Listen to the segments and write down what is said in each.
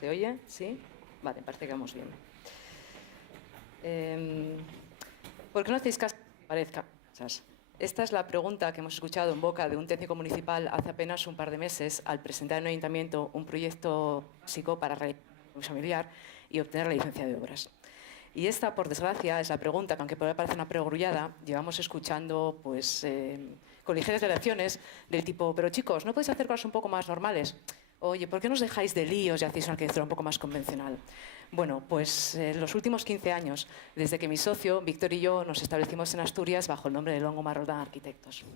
¿Se oye? ¿Sí? Vale, parece que vamos bien. ¿Por qué no hacéis caso que parezca? Esta es la pregunta que hemos escuchado en boca de un técnico municipal hace apenas un par de meses al presentar en un ayuntamiento un proyecto básico para realizar un familiar y obtener la licencia de obras. Y esta, por desgracia, es la pregunta que, aunque pueda parecer una perogrullada, llevamos escuchando pues, con ligeras relaciones del tipo, pero chicos, ¿no podéis hacer cosas un poco más normales? Oye, ¿por qué no os dejáis de líos y hacéis una arquitectura un poco más convencional? Bueno, pues los últimos 15 años, desde que mi socio, Víctor y yo, nos establecimos en Asturias bajo el nombre de Longo Roldán Arquitectos.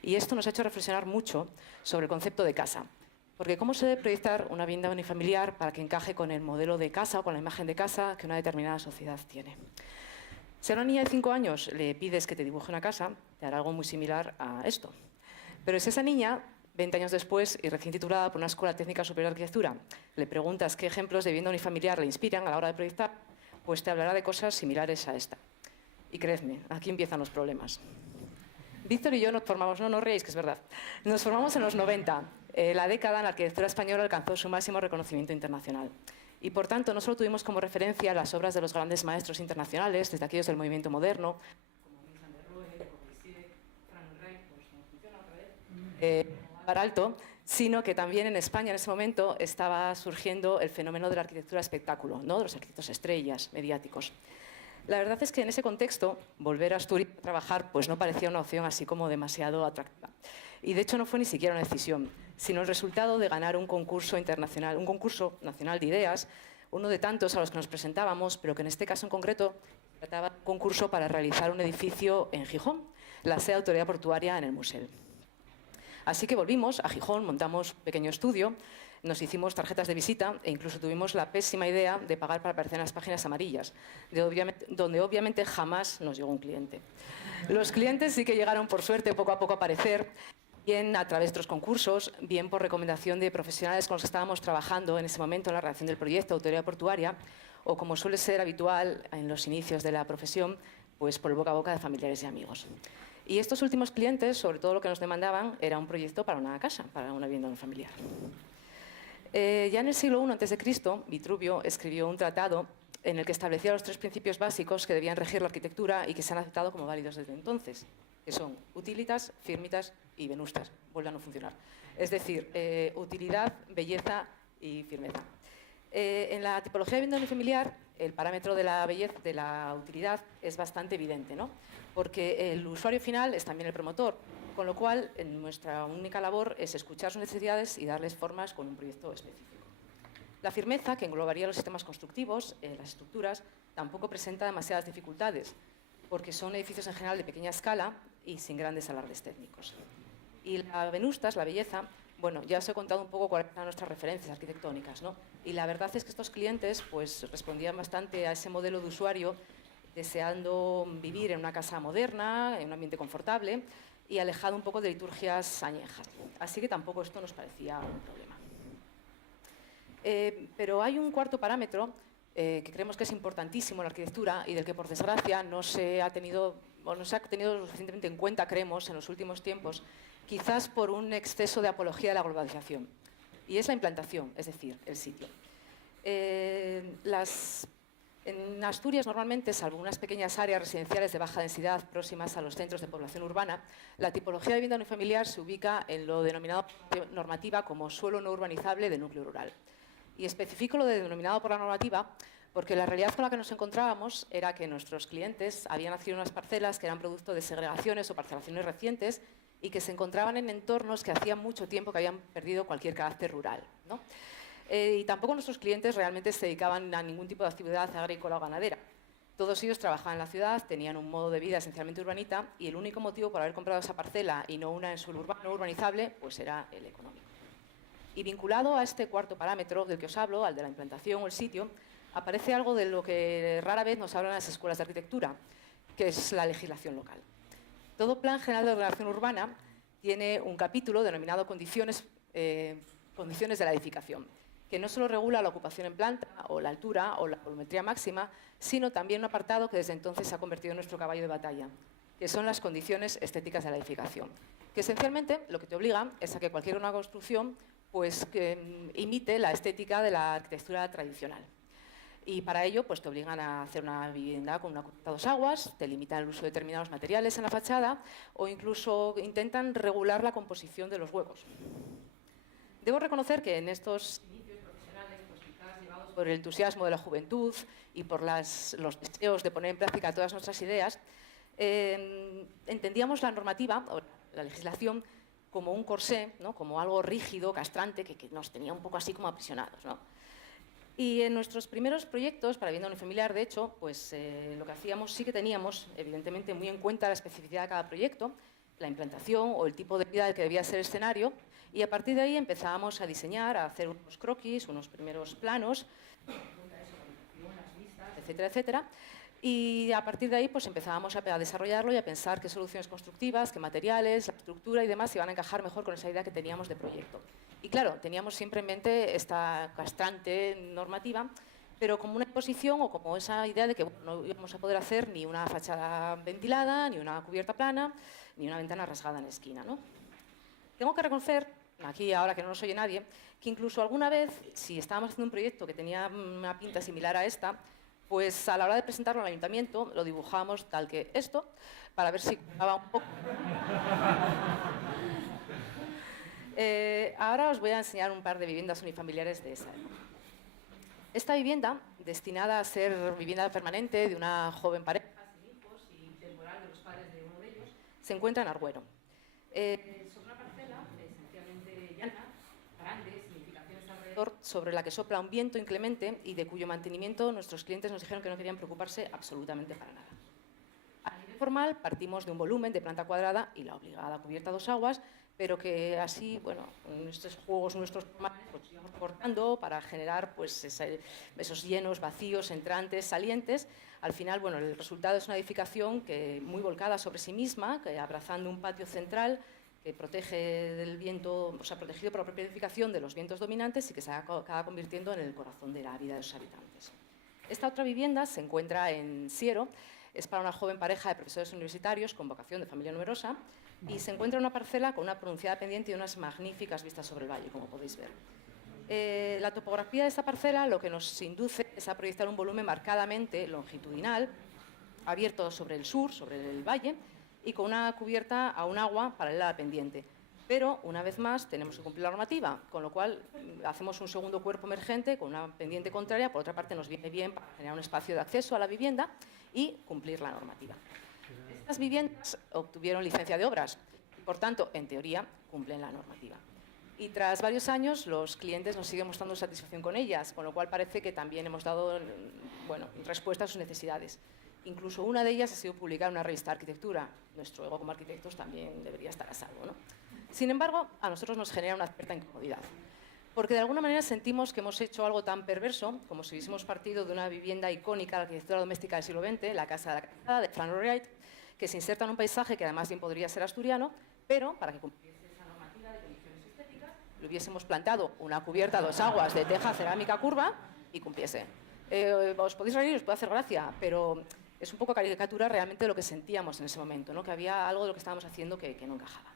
Y esto nos ha hecho reflexionar mucho sobre el concepto de casa. Porque ¿cómo se debe proyectar una vivienda unifamiliar para que encaje con el modelo de casa o con la imagen de casa que una determinada sociedad tiene? Si a una niña de 5 años le pides que te dibuje una casa, te hará algo muy similar a esto. Pero si esa niña, 20 años después y recién titulada por una Escuela Técnica Superior de Arquitectura, le preguntas qué ejemplos de vivienda unifamiliar le inspiran a la hora de proyectar, pues te hablará de cosas similares a esta. Y creedme, aquí empiezan los problemas. Víctor y yo nos formamos, no reíais, que es verdad, nos formamos en los 90. La década en la arquitectura española alcanzó su máximo reconocimiento internacional. Y por tanto, no solo tuvimos como referencia las obras de los grandes maestros internacionales, desde aquellos del movimiento moderno, como Vincent de Rohe, Le Corbusier, Frank Rey, pues no funciona otra vez, Baralto, sino que también en España en ese momento estaba surgiendo el fenómeno de la arquitectura espectáculo, ¿no? De los arquitectos estrellas, mediáticos. La verdad es que en ese contexto, volver a Asturias a trabajar pues no parecía una opción así como demasiado atractiva. Y de hecho no fue ni siquiera una decisión, sino el resultado de ganar un concurso internacional, un concurso nacional de ideas, uno de tantos a los que nos presentábamos, pero que en este caso en concreto trataba de un concurso para realizar un edificio en Gijón, la sede de autoridad portuaria en el Musel. Así que volvimos a Gijón, montamos un pequeño estudio, nos hicimos tarjetas de visita e incluso tuvimos la pésima idea de pagar para aparecer en las páginas amarillas, donde obviamente jamás nos llegó un cliente. Los clientes sí que llegaron, por suerte, poco a poco a aparecer, bien a través de otros concursos, bien por recomendación de profesionales con los que estábamos trabajando en ese momento en la redacción del proyecto Autoridad Portuaria, o como suele ser habitual en los inicios de la profesión, pues por el boca a boca de familiares y amigos. Y estos últimos clientes, sobre todo lo que nos demandaban, era un proyecto para una casa, para una vivienda familiar. Ya en el siglo I a.C., Vitruvio escribió un tratado en el que establecía los 3 principios básicos que debían regir la arquitectura y que se han aceptado como válidos desde entonces, que son utilitas, firmitas y venustas. Vuelve a no funcionar. Es decir, utilidad, belleza y firmeza. En la tipología de vivienda unifamiliar, el parámetro de la belleza, de la utilidad, es bastante evidente, ¿no? Porque el usuario final es también el promotor, con lo cual nuestra única labor es escuchar sus necesidades y darles formas con un proyecto específico. La firmeza, que englobaría los sistemas constructivos, las estructuras, tampoco presenta demasiadas dificultades, porque son edificios en general de pequeña escala y sin grandes alardes técnicos. Y la venustas, la belleza, bueno, ya os he contado un poco cuáles eran nuestras referencias arquitectónicas, ¿no? Y la verdad es que estos clientes pues, respondían bastante a ese modelo de usuario, deseando vivir en una casa moderna, en un ambiente confortable y alejado un poco de liturgias añejas. Así que tampoco esto nos parecía un problema. Pero hay un cuarto parámetro que creemos que es importantísimo en la arquitectura y del que, por desgracia, no se ha tenido lo suficientemente en cuenta, creemos, en los últimos tiempos, quizás por un exceso de apología de la globalización. Y es la implantación, es decir, el sitio. En Asturias, normalmente, salvo unas pequeñas áreas residenciales de baja densidad próximas a los centros de población urbana, la tipología de vivienda unifamiliar se ubica en lo denominado normativa como suelo no urbanizable de núcleo rural. Y especifico lo de denominado por la normativa porque la realidad con la que nos encontrábamos era que nuestros clientes habían nacido en unas parcelas que eran producto de segregaciones o parcelaciones recientes y que se encontraban en entornos que hacía mucho tiempo que habían perdido cualquier carácter rural, ¿no? Y tampoco nuestros clientes realmente se dedicaban a ningún tipo de actividad agrícola o ganadera. Todos ellos trabajaban en la ciudad, tenían un modo de vida esencialmente urbanita y el único motivo por haber comprado esa parcela y no una en suelo urbano urbanizable, pues era el económico. Y vinculado a este cuarto parámetro del que os hablo, al de la implantación o el sitio, aparece algo de lo que rara vez nos hablan las escuelas de arquitectura, que es la legislación local. Todo plan general de ordenación urbana tiene un capítulo denominado condiciones de la edificación, que no solo regula la ocupación en planta, o la altura, o la volumetría máxima, sino también un apartado que desde entonces se ha convertido en nuestro caballo de batalla, que son las condiciones estéticas de la edificación, que esencialmente lo que te obliga es a que cualquier nueva construcción pues, que imite la estética de la arquitectura tradicional. Y para ello pues, te obligan a hacer una vivienda con una cubierta a dos aguas, te limitan el uso de determinados materiales en la fachada o incluso intentan regular la composición de los huecos. Debo reconocer que en estos inicios profesionales, pues, quizás llevados por el entusiasmo de la juventud y por los deseos de poner en práctica todas nuestras ideas, entendíamos la normativa, o la legislación, como un corsé, ¿no? Como algo rígido, castrante, que nos tenía un poco así como aprisionados, ¿no? Y en nuestros primeros proyectos para vivienda unifamiliar, de hecho, pues lo que hacíamos sí que teníamos, evidentemente, muy en cuenta la especificidad de cada proyecto, la implantación o el tipo de vida del que debía ser el escenario, y a partir de ahí empezábamos a diseñar, a hacer unos croquis, unos primeros planos, etcétera, etcétera. Y a partir de ahí pues empezábamos a desarrollarlo y a pensar qué soluciones constructivas, qué materiales, la estructura y demás iban a encajar mejor con esa idea que teníamos de proyecto. Y claro, teníamos siempre en mente esta castrante normativa, pero como una imposición o como esa idea de que bueno, no íbamos a poder hacer ni una fachada ventilada, ni una cubierta plana, ni una ventana rasgada en la esquina, ¿no? Tengo que reconocer, aquí ahora que no nos oye nadie, que incluso alguna vez, si estábamos haciendo un proyecto que tenía una pinta similar a esta, pues a la hora de presentarlo al ayuntamiento lo dibujábamos tal que esto, para ver si colaba un poco. Ahora os voy a enseñar un par de viviendas unifamiliares de esa época. Esta vivienda, destinada a ser vivienda permanente de una joven pareja, sin hijos y temporal de los padres de uno de ellos, se encuentra en Argüero. Sobre una parcela esencialmente llana, grande, significaciones alrededor, sobre la que sopla un viento inclemente y de cuyo mantenimiento nuestros clientes nos dijeron que no querían preocuparse absolutamente para nada. A nivel formal, partimos de un volumen de planta cuadrada y la obligada cubierta a dos aguas, pero que así, bueno, en estos juegos nuestros pues íbamos cortando para generar pues, esos llenos vacíos, entrantes, salientes. Al final, bueno, el resultado es una edificación que, muy volcada sobre sí misma, que, abrazando un patio central que protege del viento, o sea, protegido por la propia edificación de los vientos dominantes y que se acaba convirtiendo en el corazón de la vida de sus habitantes. Esta otra vivienda se encuentra en Siero, es para una joven pareja de profesores universitarios con vocación de familia numerosa y se encuentra en una parcela con una pronunciada pendiente y unas magníficas vistas sobre el valle, como podéis ver. La topografía de esta parcela lo que nos induce es a proyectar un volumen marcadamente longitudinal, abierto sobre el sur, sobre el valle, y con una cubierta a un agua paralela a la pendiente. Pero, una vez más, tenemos que cumplir la normativa, con lo cual hacemos un segundo cuerpo emergente con una pendiente contraria. Por otra parte, nos viene bien para generar un espacio de acceso a la vivienda y cumplir la normativa. Estas viviendas obtuvieron licencia de obras y, por tanto, en teoría, cumplen la normativa. Y tras varios años, los clientes nos siguen mostrando satisfacción con ellas, con lo cual parece que también hemos dado bueno, respuesta a sus necesidades. Incluso una de ellas ha sido publicada en una revista de arquitectura. Nuestro ego como arquitectos también debería estar a salvo, ¿no? Sin embargo, a nosotros nos genera una cierta incomodidad, porque de alguna manera sentimos que hemos hecho algo tan perverso como si hubiésemos partido de una vivienda icónica de la arquitectura doméstica del siglo XX, la Casa de la Calzada, de Frank Lloyd Wright, que se inserta en un paisaje que además bien podría ser asturiano, pero para que cumpliese esa normativa de condiciones estéticas, le hubiésemos plantado una cubierta a dos aguas de teja cerámica curva y cumpliese. Os podéis reír, os puede hacer gracia, pero es un poco caricatura realmente de lo que sentíamos en ese momento, ¿no? Que había algo de lo que estábamos haciendo que no encajaba.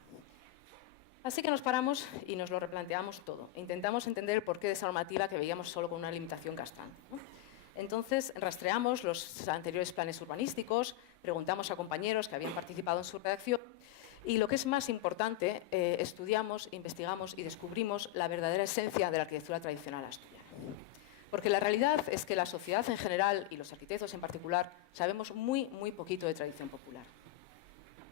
Así que nos paramos y nos lo replanteamos todo. Intentamos entender el porqué de esa normativa que veíamos solo con una limitación castrante, ¿no? Entonces, rastreamos los anteriores planes urbanísticos, preguntamos a compañeros que habían participado en su redacción y, lo que es más importante, estudiamos, investigamos y descubrimos la verdadera esencia de la arquitectura tradicional asturiana. Porque la realidad es que la sociedad en general y los arquitectos en particular sabemos muy poquito de tradición popular.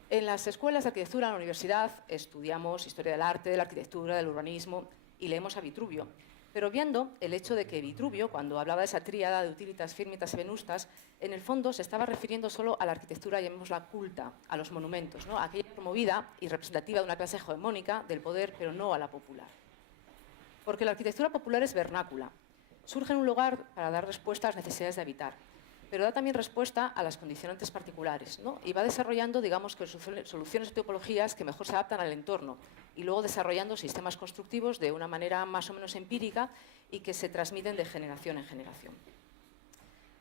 En las escuelas de arquitectura en la universidad estudiamos historia del arte, de la arquitectura, del urbanismo y leemos a Vitruvio, pero viendo el hecho de que Vitruvio, cuando hablaba de esa tríada de utilitas, firmitas y venustas, en el fondo se estaba refiriendo solo a la arquitectura, llamémosla culta, a los monumentos, ¿no? Aquella promovida y representativa de una clase hegemónica del poder, pero no a la popular. Porque la arquitectura popular es vernácula, surge en un lugar para dar respuesta a las necesidades de habitar, pero da también respuesta a las condicionantes particulares, ¿no? Y va desarrollando, digamos, que soluciones o tipologías que mejor se adaptan al entorno y luego desarrollando sistemas constructivos de una manera más o menos empírica y que se transmiten de generación en generación.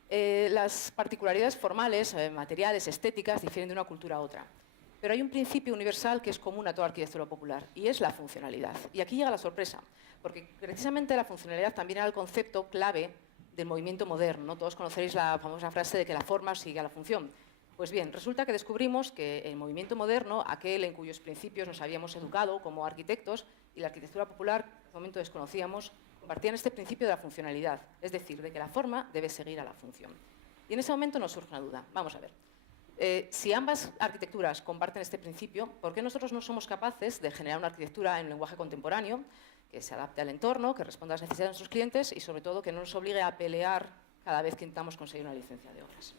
Las particularidades formales, materiales, estéticas, difieren de una cultura a otra. Pero hay un principio universal que es común a toda arquitectura popular, y es la funcionalidad. Y aquí llega la sorpresa, porque precisamente la funcionalidad también era el concepto clave del movimiento moderno, ¿no? Todos conoceréis la famosa frase de que la forma sigue a la función. Pues bien, resulta que descubrimos que el movimiento moderno, aquel en cuyos principios nos habíamos educado como arquitectos, y la arquitectura popular, que en ese momento desconocíamos, compartían este principio de la funcionalidad, es decir, de que la forma debe seguir a la función. Y en ese momento nos surge una duda. Vamos a ver. Si ambas arquitecturas comparten este principio, ¿por qué nosotros no somos capaces de generar una arquitectura en un lenguaje contemporáneo que se adapte al entorno, que responda a las necesidades de nuestros clientes y, sobre todo, que no nos obligue a pelear cada vez que intentamos conseguir una licencia de obras?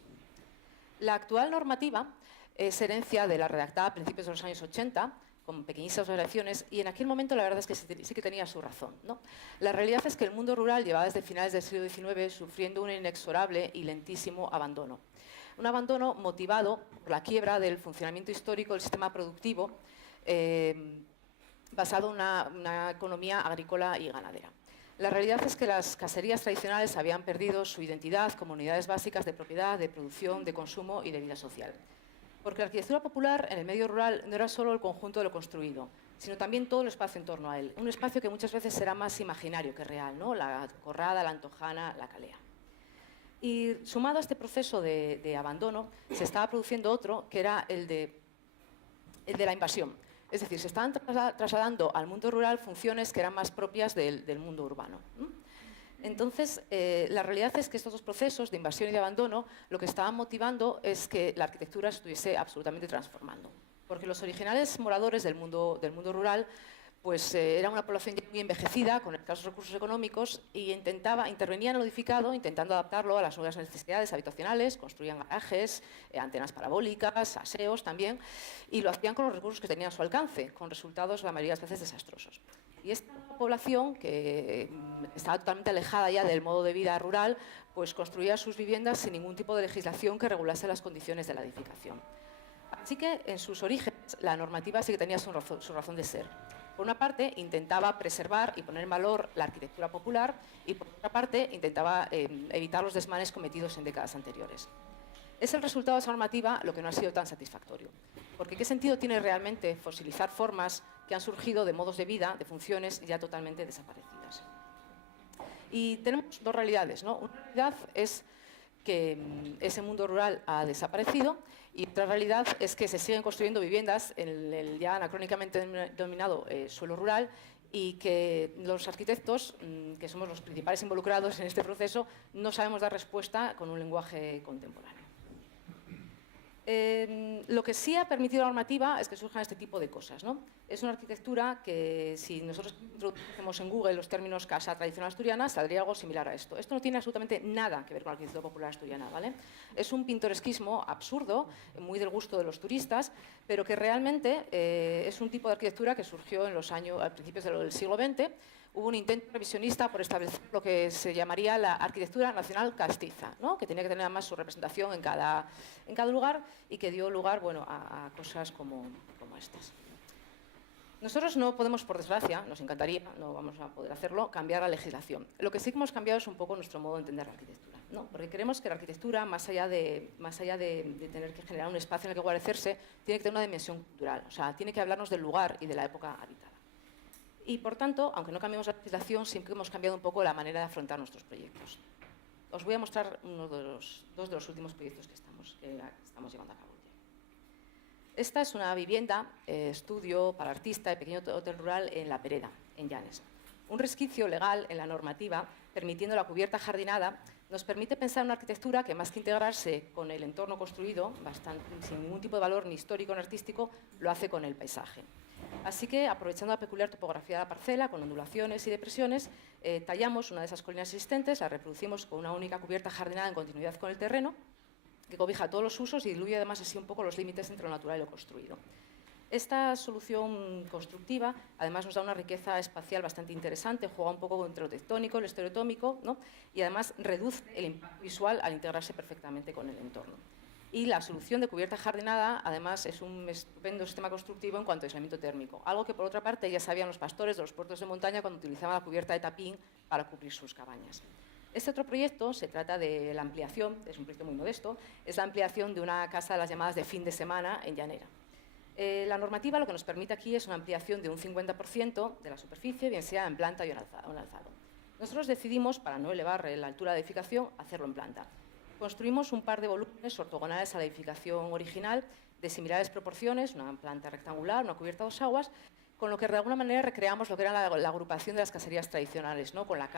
La actual normativa es herencia de la redactada a principios de los años 80, con pequeñísimas variaciones, y en aquel momento la verdad es que sí que tenía su razón, ¿no? La realidad es que el mundo rural llevaba desde finales del siglo XIX sufriendo un inexorable y lentísimo abandono. Un abandono motivado por la quiebra del funcionamiento histórico del sistema productivo basado en una economía agrícola y ganadera. La realidad es que las caserías tradicionales habían perdido su identidad como unidades básicas de propiedad, de producción, de consumo y de vida social. Porque la arquitectura popular en el medio rural no era solo el conjunto de lo construido, sino también todo el espacio en torno a él. Un espacio que muchas veces será más imaginario que real, ¿no? La corrada, la antojana, la calea. Y sumado a este proceso de abandono, se estaba produciendo otro, que era el de la invasión. Es decir, se estaban trasladando al mundo rural funciones que eran más propias del mundo urbano. Entonces, la realidad es que estos dos procesos de invasión y de abandono lo que estaban motivando es que la arquitectura estuviese absolutamente transformando. Porque los originales moradores del mundo rural pues era una población ya muy envejecida, con escasos recursos económicos, y intervenía en lo edificado, intentando adaptarlo a las nuevas necesidades habitacionales, construían garajes, antenas parabólicas, aseos también, y lo hacían con los recursos que tenían a su alcance, con resultados la mayoría de las veces desastrosos. Y esta población, que estaba totalmente alejada ya del modo de vida rural, pues construía sus viviendas sin ningún tipo de legislación que regulase las condiciones de la edificación. Así que, en sus orígenes, la normativa sí que tenía su razón de ser. Por una parte, intentaba preservar y poner en valor la arquitectura popular y, por otra parte, intentaba evitar los desmanes cometidos en décadas anteriores. Es el resultado de esa normativa lo que no ha sido tan satisfactorio. Porque ¿qué sentido tiene realmente fosilizar formas que han surgido de modos de vida, de funciones ya totalmente desaparecidas? Y tenemos dos realidades, ¿no? Una realidad es que ese mundo rural ha desaparecido, y otra realidad es que se siguen construyendo viviendas en el ya anacrónicamente denominado suelo rural, y que los arquitectos, que somos los principales involucrados en este proceso, no sabemos dar respuesta con un lenguaje contemporáneo. Lo que sí ha permitido la normativa es que surjan este tipo de cosas, ¿no? Es una arquitectura que, si nosotros introducimos en Google los términos casa tradicional asturiana, saldría algo similar a esto. Esto no tiene absolutamente nada que ver con la arquitectura popular asturiana, ¿vale? Es un pintoresquismo absurdo, muy del gusto de los turistas, pero que realmente es un tipo de arquitectura que surgió a principios del siglo XX. Hubo un intento revisionista por establecer lo que se llamaría la arquitectura nacional castiza, ¿no? Que tenía que tener además su representación en cada lugar, y que dio lugar, bueno, a cosas como estas. Nosotros no podemos, por desgracia, nos encantaría, no vamos a poder hacerlo, cambiar la legislación. Lo que sí que hemos cambiado es un poco nuestro modo de entender la arquitectura, ¿no? Porque creemos que la arquitectura, más allá de tener que generar un espacio en el que guarecerse, tiene que tener una dimensión cultural, o sea, tiene que hablarnos del lugar y de la época habitada. Y, por tanto, aunque no cambiemos la legislación, siempre hemos cambiado un poco la manera de afrontar nuestros proyectos. Os voy a mostrar dos de los últimos proyectos que estamos llevando a cabo. Esta es una vivienda, estudio para artista y pequeño hotel rural en La Pereda, en Llanes. Un resquicio legal en la normativa, permitiendo la cubierta jardinada, nos permite pensar en una arquitectura que, más que integrarse con el entorno construido, sin ningún tipo de valor ni histórico ni artístico, lo hace con el paisaje. Así que, aprovechando la peculiar topografía de la parcela, con ondulaciones y depresiones, tallamos una de esas colinas existentes, la reproducimos con una única cubierta jardinada en continuidad con el terreno, que cobija todos los usos y diluye además así un poco los límites entre lo natural y lo construido. Esta solución constructiva además nos da una riqueza espacial bastante interesante, juega un poco entre lo tectónico, lo estereotómico, ¿no? Y además reduce el impacto visual al integrarse perfectamente con el entorno. Y la solución de cubierta jardinada, además, es un estupendo sistema constructivo en cuanto a aislamiento térmico, algo que, por otra parte, ya sabían los pastores de los puertos de montaña cuando utilizaban la cubierta de tapín para cubrir sus cabañas. Este otro proyecto se trata de la ampliación, es un proyecto muy modesto, es la ampliación de una casa de las llamadas de fin de semana en Llanera. La normativa lo que nos permite aquí es una ampliación de un 50% de la superficie, bien sea en planta o en alzado. Nosotros decidimos, para no elevar la altura de edificación, hacerlo en planta. Construimos un par de volúmenes ortogonales a la edificación original de similares proporciones, una planta rectangular, una cubierta a 2 aguas, con lo que de alguna manera recreamos lo que era la agrupación de las caserías tradicionales, ¿no? Con la